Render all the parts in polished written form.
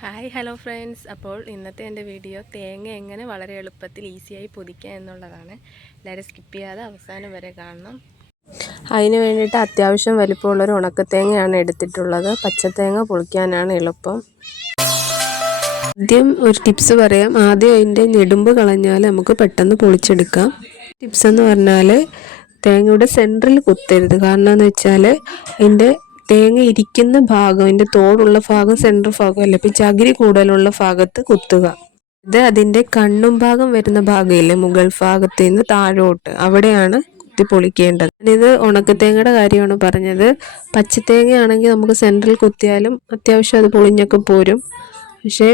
Hi hello friends. അപ്പോൾ ഇന്നത്തെ എൻ്റെ വീഡിയോ തേങ്ങ എങ്ങനെ വളരെ എളുപ്പത്തിൽ ഈസിയായി പൊതിക്കുക എന്നുള്ളതാണ്. എല്ലാവരും സ്കിപ്പ് ചെയ്യാതെ അവസാനം വരെ കാണണം. അതിന് വേണ്ടിയിട്ട് അത്യാവശ്യം വലിപ്പമുള്ളൊരു ഉണക്കത്തേങ്ങയാണ് എടുത്തിട്ടുള്ളത്. പച്ചത്തേങ്ങ പൊളിക്കാനാണ് എളുപ്പം. ആദ്യം ഒരു ടിപ്സ് പറയാം. ആദ്യം അതിൻ്റെ ഞെടുമ്പ് കളഞ്ഞാൽ നമുക്ക് പെട്ടെന്ന് പൊളിച്ചെടുക്കാം. ടിപ്സ് എന്ന് പറഞ്ഞാൽ തേങ്ങയുടെ സെൻറ്ററിൽ കുത്തരുത്. കാരണം എന്ന് വെച്ചാൽ അതിൻ്റെ തേങ്ങ ഇരിക്കുന്ന ഭാഗം, അതിൻ്റെ തോടുള്ള ഭാഗം സെൻറ്റർ ഭാഗം അല്ല, ഇപ്പം ചകിരി കൂടുതലുള്ള ഭാഗത്ത് കുത്തുക. ഇത് അതിൻ്റെ കണ്ണും ഭാഗം വരുന്ന ഭാഗമില്ലേ, മുകൾ ഭാഗത്ത് നിന്ന് താഴോട്ട്, അവിടെയാണ് കുത്തി പൊളിക്കേണ്ടത്. ഇത് ഉണക്കത്തേങ്ങയുടെ കാര്യമാണ് പറഞ്ഞത്. പച്ചത്തേങ്ങയാണെങ്കിൽ നമുക്ക് സെൻറ്ററിൽ കുത്തിയാലും അത്യാവശ്യം അത് പൊളിഞ്ഞൊക്കെ പോരും. പക്ഷേ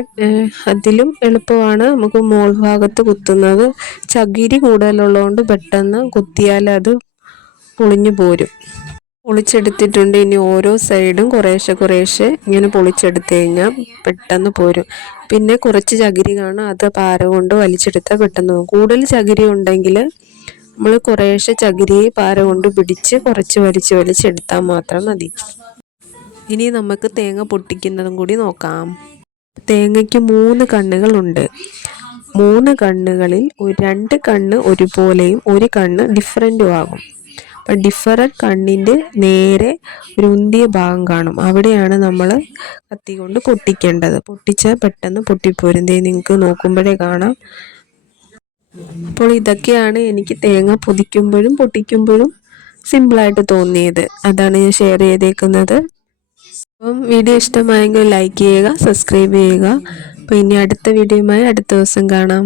അതിലും എളുപ്പമാണ് നമുക്ക് മോൾ ഭാഗത്ത് കുത്തുന്നത്. ചകിരി കൂടുതലുള്ളതുകൊണ്ട് പെട്ടെന്ന് കുത്തിയാൽ അത് പൊളിഞ്ഞു പോരും. പൊളിച്ചെടുത്തിട്ടുണ്ട്. ഇനി ഓരോ സൈഡും കുറേശ്ശെ ഇങ്ങനെ പൊളിച്ചെടുത്ത് കഴിഞ്ഞാൽ പെട്ടെന്ന് പോരും. പിന്നെ കുറച്ച് ചകിരി കാണാം, അത് പാര കൊണ്ട് വലിച്ചെടുത്താൽ പെട്ടെന്ന് പോകും. കൂടുതൽ ചകിരി ഉണ്ടെങ്കിൽ നമ്മൾ കുറേശ്ശെ ചകിരി പാര കൊണ്ട് പിടിച്ച് കുറച്ച് വലിച്ചെടുത്താൽ മാത്രം മതി. ഇനി നമുക്ക് തേങ്ങ പൊട്ടിക്കുന്നതും കൂടി നോക്കാം. തേങ്ങയ്ക്ക് 3 കണ്ണുകളുണ്ട്. 3 കണ്ണുകളിൽ 2 കണ്ണ് ഒരുപോലെയും 1 കണ്ണ് ഡിഫറൻറ്റും ആകും. അപ്പം ഡിഫറൻറ്റ് കണ്ണിൻ്റെ നേരെ ഒരു ഉന്തിയ ഭാഗം കാണും. അവിടെയാണ് നമ്മൾ കത്തി കൊണ്ട് പൊട്ടിക്കേണ്ടത്. പൊട്ടിച്ചാൽ പെട്ടെന്ന് പൊട്ടിപ്പോരും. നിങ്ങൾക്ക് നോക്കുമ്പോഴേ കാണാം. അപ്പോൾ ഇതൊക്കെയാണ് എനിക്ക് തേങ്ങ പൊതിക്കുമ്പോഴും പൊട്ടിക്കുമ്പോഴും സിമ്പിളായിട്ട് തോന്നിയത്. അതാണ് ഞാൻ ഷെയർ ചെയ്തേക്കുന്നത്. അപ്പം വീഡിയോ ഇഷ്ടമായെങ്കിൽ ലൈക്ക് ചെയ്യുക, സബ്സ്ക്രൈബ് ചെയ്യുക. അപ്പോൾ ഇനി അടുത്ത വീഡിയോയുമായി അടുത്ത ദിവസം കാണാം.